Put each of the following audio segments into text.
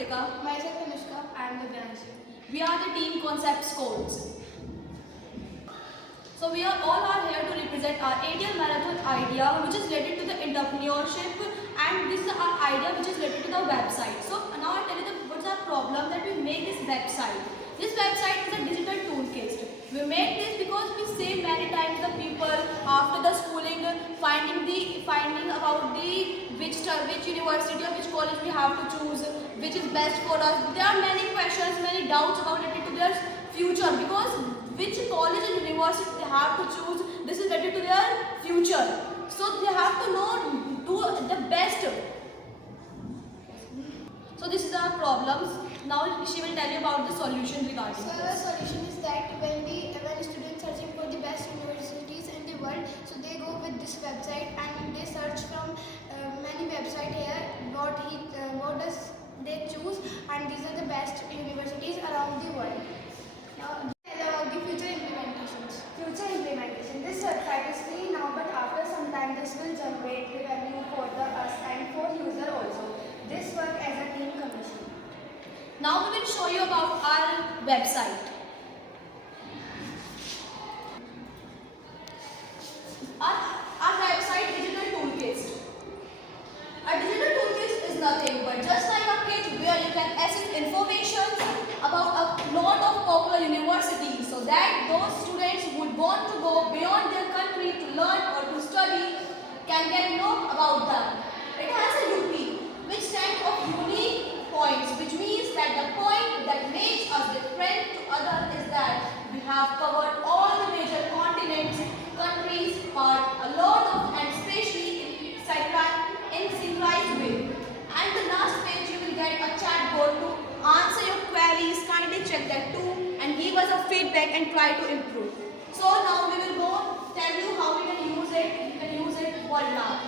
Kritika. Myself Anushka and Divyanshi. We are the team Concepts Codes. So we are all here to represent our ATL Marathon idea, which is related to the entrepreneurship, and this is our idea which is related to the website. So now I tell you what's our problem that we make this website. This website is a digital toolkit. We make this because we save many times the people after the schooling finding about which university or which college we have to choose, which is best for us. There are many questions, many doubts about it to their future, because which college and university they have to choose, this is related to their future. So they have to know, do the best. So this is our problems. Now she will tell you about the solution regarding So this. the solution is that when students searching for the best universities in the world, so they go with this website and they search from many website here what does they choose, and these are the best universities around the world. Now tell about the future implementations. Future implementation. This website is free now, but after some time this will generate revenue for us and for user also. This work as a team commission. Now we will show you about our website. Our website digital toolkit. A digital toolkit is nothing but just like a kit where you can access information about a lot of popular universities, so that those students who would want to go beyond their country to learn or to study can get know about them. It has a UP, which stands for unique points, which means that the point that makes us different to others is that we have covered all the major continents, countries, but a lot of, and especially in synchronized way. And the last page you will get a chat board to answer your queries. Kindly check that too and give us a feedback and try to improve. So now we will go tell you how we can use it. You can use it world map.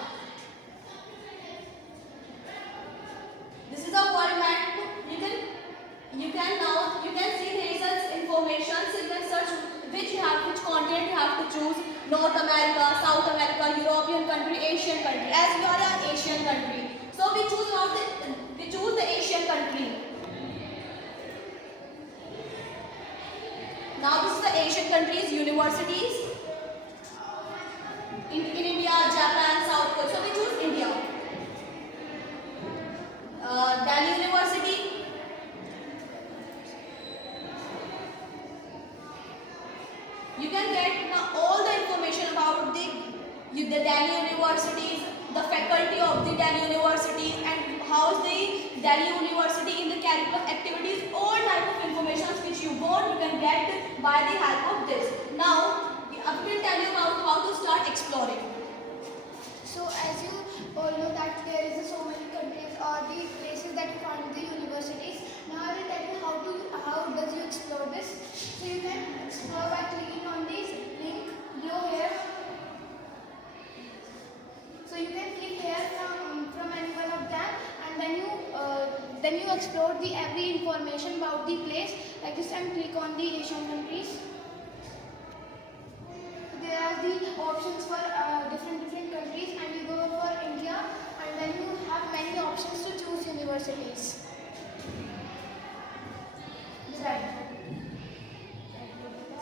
This is a world map. You can see the results information. So you can search which continent you have to choose: North America, South America, European country, Asian country. As we are an Asian country, so we choose the Asian country. Now this is the Asian countries universities. In India, Japan, South Korea. So we choose India. Delhi University. You can get all the information about the Delhi universities, the faculty of the Delhi university, and how is the Delhi university in the curriculum activities. All type of information which you want, you can get by the help of this. Now, I will tell you about how to start exploring. So as you all know that there is so many countries or the places that you find the universities. Now I will tell you how does you explore this. So you can explore by clicking on this link below here. So you can click here from any one of them, and then you explore the every information about the place. Like this time click on the Asian countries. There are the options for different countries, and you go for India, and then you have many options to choose universities.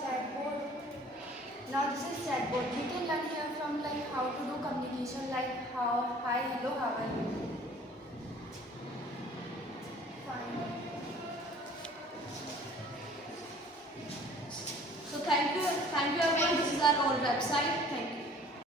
Chatbot. Now this is chatbot. We can learn here from like how to do communication, like how, hi, hello, how are you? Fine. So thank you everyone. This is our website. Thank you.